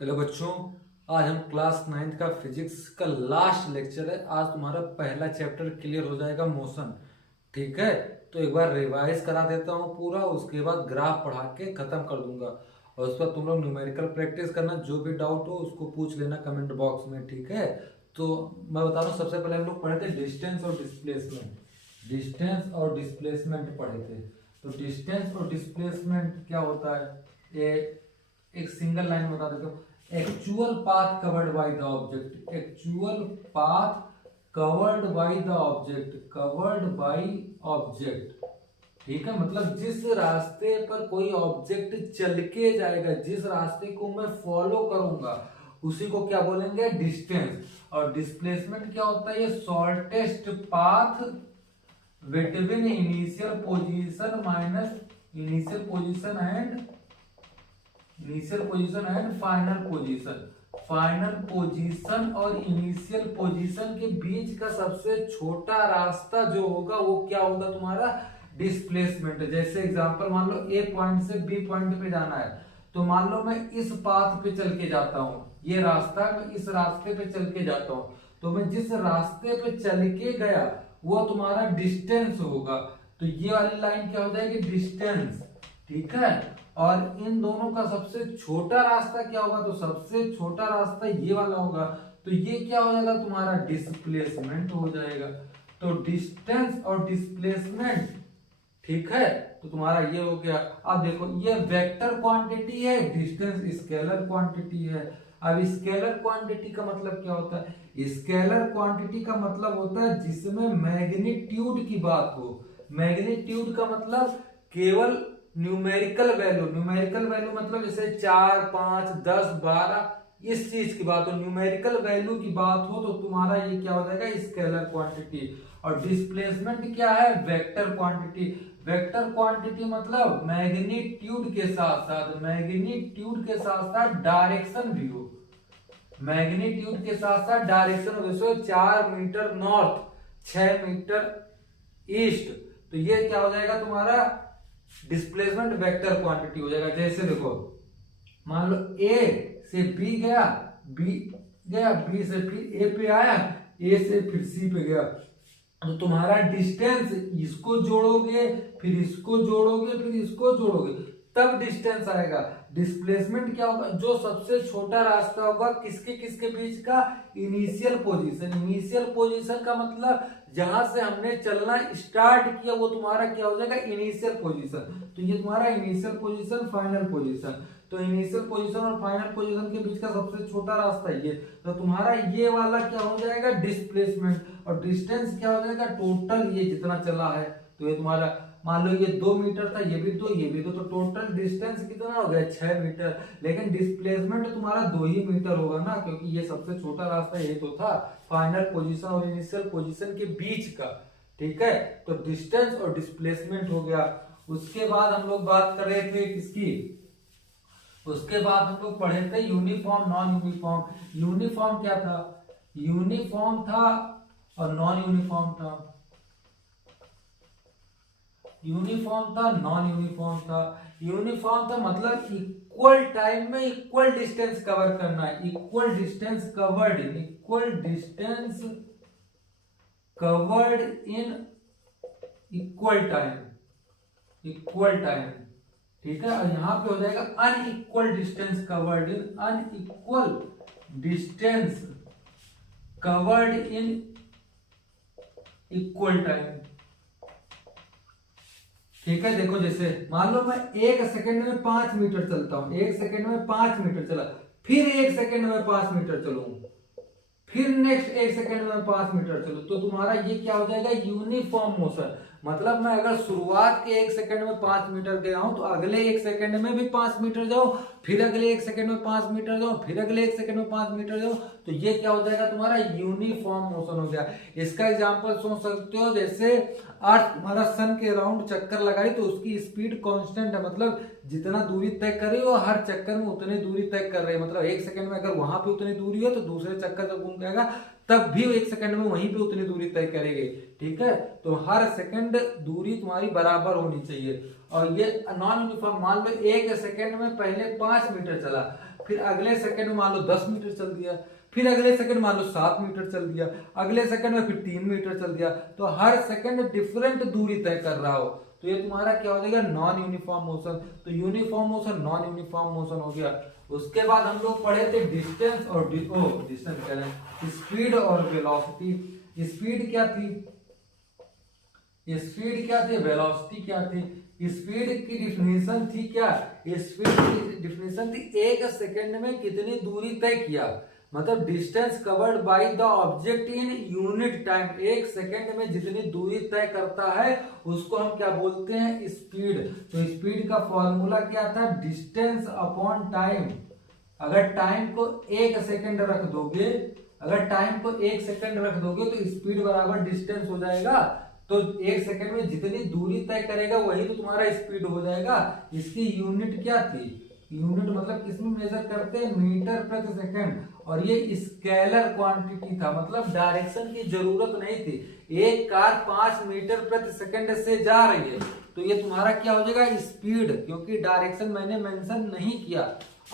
Hello बच्चों, आज हम क्लास 9th का फिजिक्स का लास्ट लेक्चर है। आज तुम्हारा पहला चैप्टर क्लियर हो जाएगा, मोशन। ठीक है, तो एक बार रिवाइज करा देता हूँ पूरा, उसके बाद ग्राफ पढ़ा के खत्म कर दूंगा। और उसके बाद तुम लोग न्यूमेरिकल प्रैक्टिस करना, जो भी डाउट हो उसको पूछ लेना कमेंट बॉक्स में। ठीक है, तो मैं बता रहा हूँ, सबसे पहले हम लोग पढ़े थे डिस्टेंस और डिस्प्लेसमेंट। डिस्टेंस और डिस्प्लेसमेंट पढ़े थे। तो डिस्टेंस और डिस्प्लेसमेंट क्या होता है, एक सिंगल लाइन बता देता हूँ। Actual path covered by the object, actual path covered by the object, covered by object. ठीक है, मतलब जिस रास्ते पर कोई ऑब्जेक्ट चल के जाएगा, जिस रास्ते को मैं फॉलो करूंगा, उसी को क्या बोलेंगे, डिस्टेंस। और डिस्प्लेसमेंट क्या होता है, ये shortest path between initial position minus initial position and final position. Final position और इनिशियल पोजीशन के बीच का सबसे छोटा रास्ता जो होगा वो क्या होगा, तुम्हारा डिस्प्लेसमेंट। जैसे एग्जांपल, मान लो ए पॉइंट से बी पॉइंट पे जाना है, तो मान लो मैं इस पाथ पे चल के जाता हूँ, ये रास्ता, मैं इस रास्ते पे चल के जाता हूँ, तो मैं जिस रास्ते पे चल के गया वो तुम्हारा डिस्टेंस होगा। तो ये वाली लाइन क्या हो जाएगी, डिस्टेंस। ठीक है, और इन दोनों का सबसे छोटा रास्ता क्या होगा, तो सबसे छोटा रास्ता ये वाला होगा। तो ये क्या हो जाएगा, तुम्हारा डिस्प्लेसमेंट हो जाएगा। तो डिस्टेंस और डिस्प्लेसमेंट, ठीक है, तो तुम्हारा ये हो गया। अब देखो, ये वेक्टर क्वांटिटी है, डिस्टेंस स्केलर क्वांटिटी है। अब स्केलर क्वांटिटी का मतलब क्या होता है, स्केलर क्वांटिटी का मतलब होता है जिसमें मैग्नीट्यूड की बात हो। मैग्नीट्यूड का मतलब केवल न्यूमेरिकल वैल्यू, न्यूमेरिकल वैल्यू मतलब जैसे 4, 5, 10, 12, इस चीज की बात हो, न्यूमेरिकल वैल्यू की बात हो, तो तुम्हारा ये क्या हो जाएगा, स्केलर क्वांटिटी। और डिस्प्लेसमेंट क्या है, वेक्टर क्वांटिटी। वेक्टर क्वांटिटी मतलब मैग्नीट्यूड के साथ साथ, मैग्नीट्यूड के साथ साथ डायरेक्शन भी हो, मैग्नीट्यूड के साथ साथ डायरेक्शन हो। जैसे 4 मीटर नॉर्थ, 6 मीटर ईस्ट, तो ये क्या हो जाएगा, तुम्हारा डिस्प्लेसमेंट वेक्टर क्वांटिटी हो जाएगा। जैसे देखो, मान लो ए से बी गया, बी गया, बी से फिर ए पे आया, ए से फिर सी पे गया, तो तुम्हारा डिस्टेंस, इसको जोड़ोगे फिर इसको जोड़ोगे फिर इसको जोड़ोगे, तब डिस्टेंस आएगा। डिस्प्लेसमेंट क्या होगा, जो सबसे छोटा रास्ता होगा किसके किसके बीच का, इनिशियल पोजीशन। इनिशियल पोजीशन का मतलब जहां से हमने चलना स्टार्ट किया वो तुम्हारा क्या हो जाएगा, इनिशियल पोजीशन। तो ये तुम्हारा इनिशियल पोजीशन, फाइनल पोजीशन। तो इनिशियल पोजीशन और फाइनल पोजीशन के बीच का सबसे छोटा रास्ता ये, तो तुम्हारा ये वाला क्या हो जाएगा, डिस्प्लेसमेंट। और डिस्टेंस क्या हो जाएगा, टोटल ये जितना चला है। तो ये तुम्हारा, मान लो ये 2 मीटर था, ये भी 2, ये भी 2, तो टोटल डिस्टेंस कितना हो गया, 6 मीटर। लेकिन डिस्प्लेसमेंट तुम्हारा 2 ही मीटर होगा ना, क्योंकि ये सबसे छोटा रास्ता ये तो था, फाइनल पोजीशन और इनिशियल पोजीशन के बीच का। ठीक है, तो डिस्टेंस और डिस्प्लेसमेंट हो गया। उसके बाद हम लोग बात कर रहे थे किसकी, उसके बाद हम लोग पढ़े थे यूनिफॉर्म नॉन यूनिफॉर्म। यूनिफॉर्म क्या था, यूनिफॉर्म था, और नॉन यूनिफॉर्म था। यूनिफॉर्म था, नॉन यूनिफॉर्म था। यूनिफॉर्म था मतलब इक्वल टाइम में इक्वल डिस्टेंस कवर करना है, equal distance covered, equal distance covered in equal time, equal time. ठीक है, और यहां पे हो जाएगा unequal distance covered in, unequal distance covered in equal time. ठीक है, देखो जैसे मान लो मैं 1 सेकंड में 5 मीटर चलता हूं, 1 सेकंड में 5 मीटर चला, फिर 1 सेकंड में 5 मीटर चलूं, फिर नेक्स्ट 1 सेकंड में 5 मीटर चलूं, तो तुम्हारा ये क्या हो जाएगा, यूनिफॉर्म मोशन। मतलब मैं अगर शुरुआत के 1 सेकंड में 5 मीटर गया हूं, तो अगले 1 सेकंड में भी 5 मीटर जाऊं, फिर अगले 1 सेकंड में 5 मीटर जाऊं, फिर अगले 1 सेकंड में 5 मीटर जाऊं, तो ये क्या हो जाएगा, तुम्हारा यूनिफॉर्म मोशन हो गया। इसका एग्जांपल सोच सकते हो, जैसे अर्थ हमारा सन के अराउंड चक्कर लगाई, तो उसकी स्पीड कांस्टेंट है, मतलब जितना दूरी तय कर रही हो हर चक्कर में उतनी दूरी तय कर रही है। मतलब 1 सेकंड में अगर वहां पे उतनी दूरी है, तो दूसरे चक्कर जब घूम जाएगा तब भी 1 सेकंड में वहीं पे उतनी दूरी तय करेगी। ठीक है, तो हर सेकंड दूरी तुम्हारी बराबर होनी चाहिए। और ये नॉन यूनिफॉर्म, मान लो 1 सेकंड में पहले 5 मीटर चला, फिर अगले सेकंड में मान लो 10 मीटर चल दिया, फिर अगले सेकंड मान लो 7 मीटर चल दिया, अगले सेकंड में फिर 3 मीटर चल दिया, तो हर सेकंड डिफरेंट दूरी तय कर रहा हो, तो ये तुम्हारा क्या हो जाएगा, नॉन यूनिफॉर्म मोशन। तो uniform motion, non uniform motion हो गया। उसके बाद हम लोग पढ़े थे डिस्टेंस और डिस्टेंस कह रहे हैं, स्पीड और वेलोसिटी। स्पीड क्या थी, स्पीड क्या थी, वेलोसिटी क्या थी। स्पीड की डिफिनेशन थी क्या, स्पीड की डिफिनेशन थी 1 सेकंड में कितनी दूरी तय किया, मतलब distance covered by the object in unit time. 1 second में जितनी दूरी तय करता है उसको हम क्या बोलते हैं, स्पीड। तो स्पीड का फॉर्मूला क्या था, डिस्टेंस अपॉन टाइम। अगर टाइम को 1 सेकंड रख दोगे, अगर टाइम को 1 सेकंड रख दोगे तो स्पीड बराबर डिस्टेंस हो जाएगा। तो 1 सेकंड में जितनी दूरी तय करेगा वही तो तुम्हारा स्पीड हो जाएगा। इसकी यूनिट क्या थी, यूनिट मतलब किसमें मेजर करते हैं, मीटर प्रति सेकंड। और ये स्केलर क्वांटिटी था, मतलब डायरेक्शन की जरूरत नहीं थी। एक कार 5 मीटर प्रति सेकंड से जा रही है तो ये तुम्हारा क्या हो जाएगा, स्पीड, क्योंकि डायरेक्शन मैंने मेंशन नहीं किया।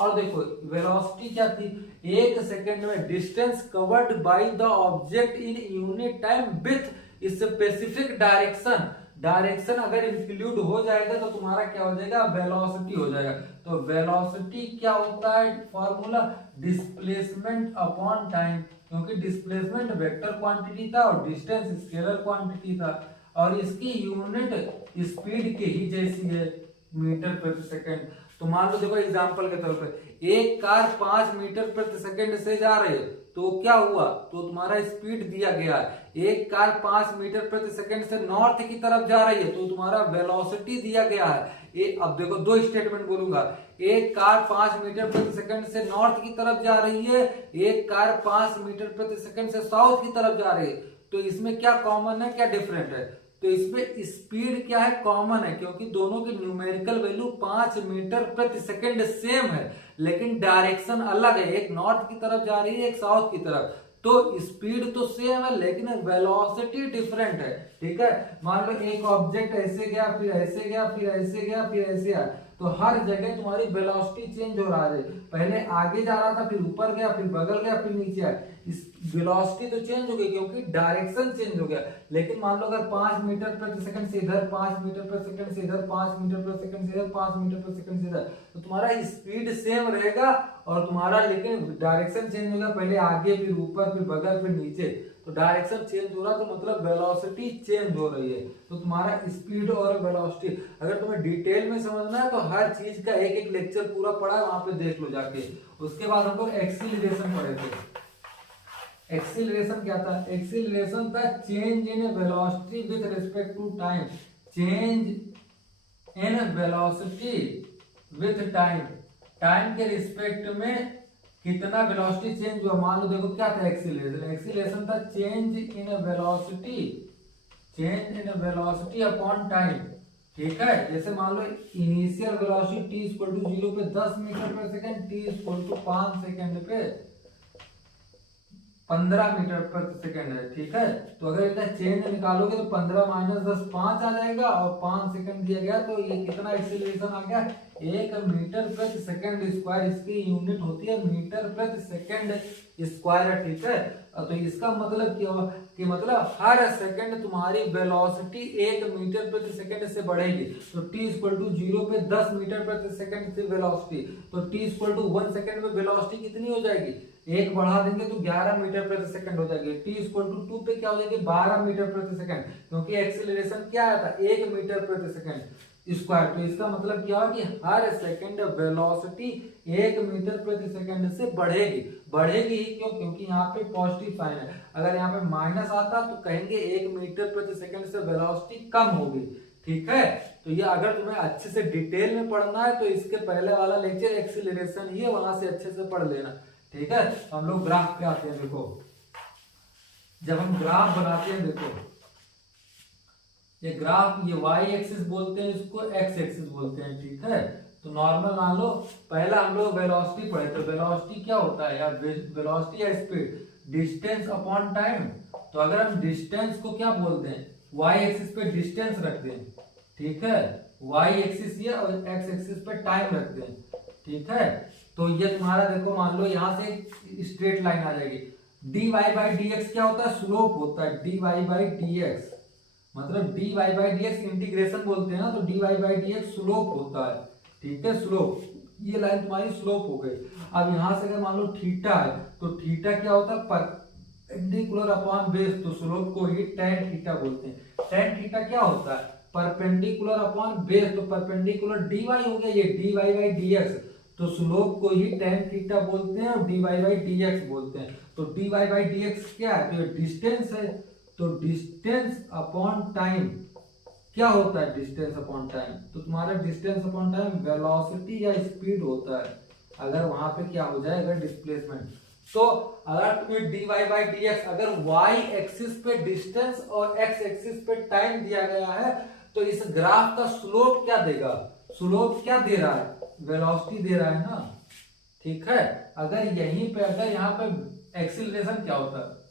और देखो वेलोसिटी क्या थी, 1 सेकंड में distance covered by the object in unit time with specific direction. Direction अगर इंक्लूड हो जाएगा तो तुम्हारा क्या हो जाएगा, वेलोसिटी हो जाएगा। तो वेलोसिटी क्या होता है, फॉर्मूला डिस्प्लेसमेंट अपॉन टाइम, क्योंकि डिस्प्लेसमेंट वेक्टर क्वांटिटी था और डिस्टेंस स्केलर क्वांटिटी था, और इसकी यूनिट स्पीड के ही जैसी है, मीटर प्रति सेकंड। तो मान लो देखो एग्जांपल के तौर पे एक कार 5 मीटर प्रति सेकंड से जा रही है तो क्या हुआ, तो तुम्हारा स्पीड दिया गया है। एक कार 5 मीटर प्रति सेकंड से नॉर्थ की तरफ जा रही है तो तुम्हारा वेलोसिटी दिया गया है। अब देखो दो स्टेटमेंट बोलूंगा, एक कार 5 मीटर प्रति सेकंड से नॉर्थ की तरफ जा रही है, एक कार 5 मीटर प्रति सेकंड से साउथ की तरफ जा रही है। तो इसमें क्या कॉमन है, क्या डिफरेंट है, तो इसमें स्पीड क्या है, कॉमन है, क्योंकि दोनों की न्यूमेरिकल वैल्यू 5 मीटर प्रति सेकंड सेम है, लेकिन डायरेक्शन अलग है, एक नॉर्थ की तरफ जा रही है एक साउथ की तरफ। तो स्पीड तो सेम है लेकिन वेलोसिटी डिफरेंट है। ठीक है, मान लो एक ऑब्जेक्ट ऐसे गया, फिर ऐसे गया, फिर ऐसे गया, फिर ऐसे आया, तो हर जगह तुम्हारी वेलोसिटी चेंज हो रहा है। पहले आगे जा रहा था, फिर ऊपर गया, फिर बगल गया, फिर नीचे आया, इस वेलोसिटी तो चेंज हो गई क्योंकि डायरेक्शन चेंज हो गया। लेकिन मान लो अगर 5 मीटर प्रति सेकंड से इधर, 5 मीटर प्रति सेकंड से इधर, 5 मीटर प्रति सेकंड से इधर, 5 मीटर प्रति सेकंड से इधर, तो तुम्हारा स्पीड सेम रहेगा और तुम्हारा लेकिन डायरेक्शन चेंज होगा, पहले आगे, फिर ऊपर, फिर बगल, फिर नीचे। तो डायरेक्शन चेंज हो रहा तो मतलब वेलोसिटी चेंज हो रही है। तो तुम्हारा स्पीड और वेलोसिटी अगर तुम्हें डिटेल में समझना है तो हर चीज का एक एक लेक्चर पूरा पढ़ा है, वहां पे देख लो जाके। उसके बाद हम लोग एक्सीलरेशन पढ़े थे। एक्सीलरेशन क्या था, एक्सीलरेशन था change in velocity with respect to time, change in velocity with time, time के रिस्पेक्ट में कितना वेलोसिटी चेंज हुआ। मान लो देखो क्या था एक्सीलरेशन, एक्सीलरेशन था change in velocity, change in velocity upon time. ठीक है, जैसे मान लो initial velocity t equal to 0 पे 10 metre per second, t equal to 5 second पे 15 मीटर प्रति सेकंड है। ठीक है, तो अगर इतना चेंज निकालोगे तो 15 माइनस 10 5 आ जाएगा, और 5 सेकंड दिया गया तो ये कितना एक्सीलरेशन आ गया, 1 मीटर प्रति सेकंड स्क्वायर, इसकी यूनिट होती है मीटर प्रति सेकंड स्क्वायर। ठीक है, तो इसका मतलब क्या हुआ कि मतलब हर सेकंड तुम्हारी वेलोसिटी 1 मीटर प्रति सेकंड से बढ़ेगी। तो t इक्वल टू 0 पे 10 मीटर प्रति सेकंड से वेलोसिटी, तो t इक्वल टू 1 सेकंड में वेलोसिटी कितनी हो जाएगी, 1 बढ़ा देंगे तो 11 मीटर प्रति सेकंड हो जाएगी। t इक्वल टू 2 पे क्या हो जाएगी, 12 मीटर प्रति सेकंड, क्योंकि एक्सीलरेशन क्या आया था, 1 मीटर प्रति सेकंड स्क्वायर। तो इसका मतलब क्या हुआ कि हर सेकंड वेलोसिटी 1 मीटर प्रति सेकंड से बढ़ेगी। बढ़ेगी ही क्यों, क्योंकि यहाँ पे पॉजिटिव साइन है। अगर यहाँ पे माइनस आता तो कहेंगे 1 मीटर प्रति सेकंड से वेलोसिटी कम होगी। ठीक है, तो ये अगर तुम्हें अच्छे से डिटेल में पढ़ना है तो इसके पहले वाला लेक्चर एक्सीलरेशन ही है, वहां से अच्छे से पढ़ लेना। ठीक है, हम लोग ग्राफ पे आते हैं। देखो जब हम ग्राफ बनाते हैं, देखो ये ग्राफ, ये y एक्सिस बोलते हैं, इसको x एक्सिस बोलते हैं। ठीक है, तो नॉर्मल मान लो पहला हम लोग वेलोसिटी पढ़े, तो वेलोसिटी क्या होता है यार, वेलोसिटी या स्पीड, डिस्टेंस अपॉन टाइम। तो अगर हम डिस्टेंस को क्या बोलते हैं, y एक्सिस पे डिस्टेंस रख दें, ठीक है, y एक्सिस ये और x एक्सिस पे टाइम रख दें। ठीक है, तो ये तुम्हारा देखो मान लो यहाँ से स्ट्रेट लाइन आ जाएगी। dy बाई डी एक्स क्या होता है, स्लोप होता है। dy बाई डी एक्स मतलब dy by D x integration बोलते हैं ना, तो dy by D x slope होता है, ठीक है, स्लोप। ये लाइन तुम्हारी स्लोप हो गई। अब यहाँ से अगर मान लो थीटा है तो थीटा क्या होता है, परपेंडिकुलर अपॉन बेस, तो स्लोप को ही tan थीटा बोलते हैं। tan थीटा क्या होता है, परपेंडिकुलर अपॉन बेस, तो परपेंडिकुलर dy हो गया, ये dy बाई डी एक्स, तो स्लोप को ही tan थीटा बोलते हैं और dy बाई डी एक्स बोलते हैं। तो dy बाई डी एक्स क्या है, तो ये डिस्टेंस है, तो डिस्टेंस अपॉन टाइम क्या होता है, डिस्टेंस अपॉन टाइम, तो तुम्हारा डिस्टेंस अपॉन टाइम वेलोसिटी या स्पीड होता है अगर वहां पे क्या हो जाए, अगर डिस्प्लेसमेंट। तो अगर तुम्हें dy बाई डी एक्स अगर y एक्सिस पे डिस्टेंस और x एक्सिस पे टाइम दिया गया है, तो इस ग्राफ का स्लोप क्या देगा, स्लोप क्या दे रहा है, वेलोसिटी दे रहा है ना, ठीक है। अगर यहीं पे अगर यहाँ पे एक्सीलरेशन क्या होता है,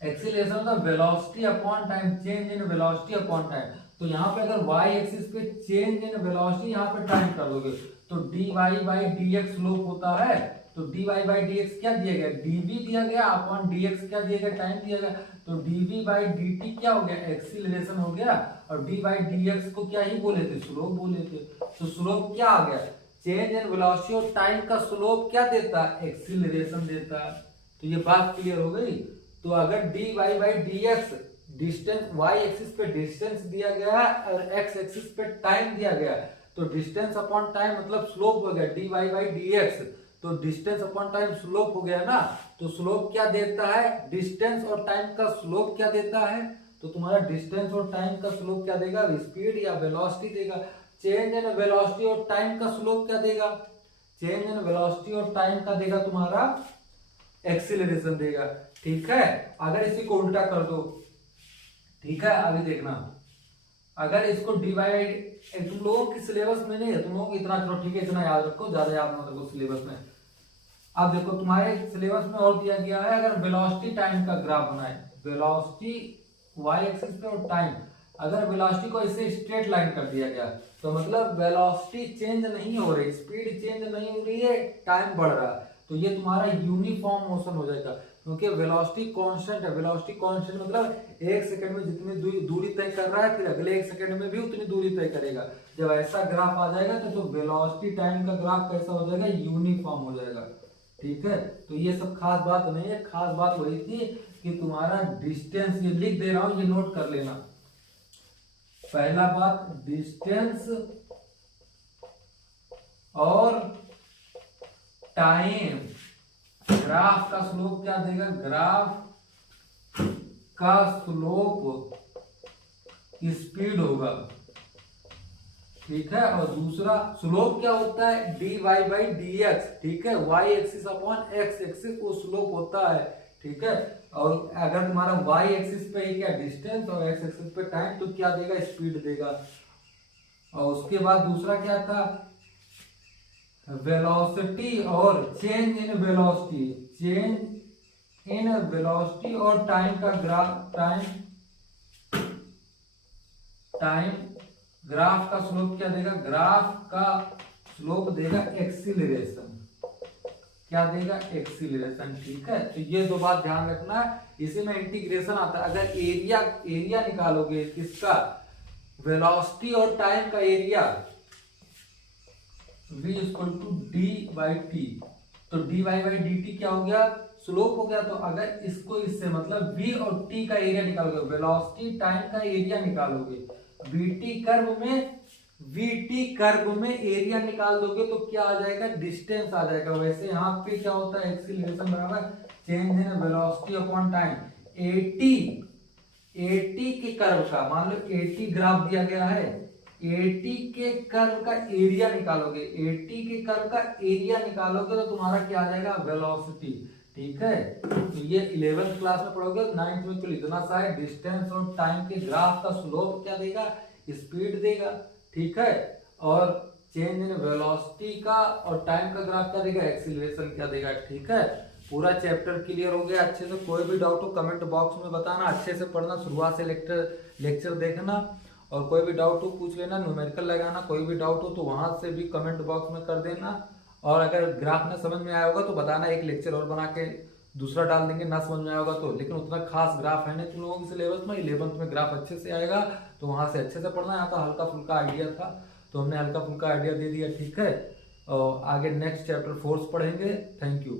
एक्सीलरेशन होता है velocity upon time, change in velocity upon time. तो यहाँ पे अगर y एक्सिस पे चेंज इन वेलोसिटी यहाँ पे टाइम कर दोगे तो dy by D x slope होता है। तो dy बाई डी एक्स क्या दिया गया, dv दिया गया अपॉन dx क्या दिया गया, टाइम दिया गया, तो dv बाई dt क्या हो गया, एक्सीलरेशन हो गया, और d बाई dx को क्या ही बोले थे, स्लोप बोले थे। तो स्लोप क्या आ गया, चेंज इन वेलोसिटी और टाइम का स्लोप क्या देता है, एक्सीलरेशन देता है। तो ये बात क्लियर हो गई। तो अगर dy by D x distance y axis पे डिस्टेंस दिया गया है और x एक्सिस पे टाइम दिया गया है, तो डिस्टेंस अपॉन टाइम मतलब स्लोप हो गया dy बाई डी एक्स, तो डिस्टेंस अपॉन टाइम स्लोप हो गया ना। तो स्लोप क्या देता है, डिस्टेंस और टाइम का स्लोप क्या देता है, तो तुम्हारा डिस्टेंस और टाइम का स्लोप क्या देगा, स्पीड या वेलोसिटी देगा। चेंज इन वेलोसिटी और टाइम का स्लोप क्या देगा, चेंज इन वेलोसिटी और टाइम का देगा तुम्हारा एक्सीलरेशन देगा, ठीक है। अगर इसी को उल्टा कर दो, ठीक है, अभी देखना, अगर इसको डिवाइड, तुम लोगों की सिलेबस में नहीं है, तुम लोगों को इतना चलो ठीक है, इतना याद रखो, ज्यादा याद मत रखो सिलेबस में। अब देखो तुम्हारे सिलेबस में और दिया गया है, अगर वेलोसिटी टाइम का ग्राफ बनाए, वेलोसिटी y एक्सिस पे और टाइम, अगर वेलोसिटी को इसे स्ट्रेट लाइन कर दिया गया तो मतलब वेलोसिटी चेंज नहीं हो रही, स्पीड चेंज नहीं हो रही है, टाइम बढ़ रहा है, तो ये तुम्हारा यूनिफॉर्म मोशन हो जाएगा, क्योंकि वेलोसिटी कांस्टेंट है। वेलोसिटी कांस्टेंट मतलब एक सेकंड में जितनी दूरी तय कर रहा है, फिर अगले एक सेकंड में भी उतनी दूरी तय करेगा। जब ऐसा ग्राफ आ जाएगा तो वेलोसिटी टाइम का ग्राफ कैसा हो जाएगा, यूनिफॉर्म हो जाएगा, ठीक है। तो ये सब खास बात नहीं है, खास बात वही थी कि तुम्हारा डिस्टेंस, ये लिख दे रहा हूं, ये नोट कर लेना। पहला बात, डिस्टेंस और टाइम, ग्राफ का स्लोप क्या देगा, ग्राफ का स्लोप स्पीड होगा, ठीक है। और दूसरा स्लोप क्या होता है, dy बाई डी एक्स, ठीक है, y axis upon x axis वो स्लोप होता है, ठीक है। और अगर तुम्हारा y एक्सिस पे क्या डिस्टेंस और x एक्सिस पे टाइम, तो क्या देगा, स्पीड देगा। और उसके बाद दूसरा क्या था, वेलोसिटी और change in velocity, change in velocity और टाइम का ग्राफ, टाइम ग्राफ का स्लोप क्या देगा, ग्राफ का स्लोप देगा एक्सीलरेशन, क्या देगा, एक्सीलरेशन, ठीक है। तो ये दो बात ध्यान रखना, इसी में इंटीग्रेशन आता है। अगर एरिया निकालोगे किसका, वेलोसिटी और टाइम का area, v equal to D by T, तो डी बाई डी टी क्या हो गया, स्लोप हो गया। तो अगर इसको इससे मतलब v और t का एरिया निकालोगे, वेलोसिटी टाइम का एरिया निकालोगे, vt कर्व में एरिया निकाल दोगे तो क्या आ जाएगा, डिस्टेंस आ जाएगा। वैसे यहाँ पे क्या होता है, एक्सीलरेशन बराबर change in velocity upon time. 80 के कर्व का, मान लो 80 ग्राफ दिया गया है, 80 के कर्व का एरिया निकालोगे, 80 के कर्व का एरिया निकालोगे तो तुम्हारा क्या आ जाएगा, वेलोसिटी, ठीक है। तो ये 11th क्लास में पढ़ोगे, 9th में तो इतना सा है, डिस्टेंस और टाइम के ग्राफ का स्लोप क्या देगा, स्पीड देगा, ठीक है। और चेंज इन वेलोसिटी का और टाइम का ग्राफ क्या देगा, एक्सीलरेशन क्या देगा, ठीक है। पूरा चैप्टर क्लियर हो गया अच्छे से। कोई भी डाउट हो कमेंट बॉक्स में बताना, अच्छे से पढ़ना, शुरुआत से लेक्चर देखना, और कोई भी डाउट हो पूछ लेना, न्यूमेरिकल लगाना, कोई भी डाउट हो तो वहां से भी कमेंट बॉक्स में कर देना। और अगर ग्राफ न समझ में आया होगा तो बताना, एक लेक्चर और बना के दूसरा डाल देंगे, ना समझ में आया होगा तो। लेकिन उतना खास ग्राफ है नहीं तुम लोगों के सिलेबस में, 11th में ग्राफ अच्छे से आएगा तो वहां से अच्छे से पढ़ना। यहाँ था हल्का फुल्का आइडिया था तो हमने हल्का फुल्का आइडिया दे दिया, ठीक है। और आगे नेक्स्ट चैप्टर फोर्स पढ़ेंगे। Thank you.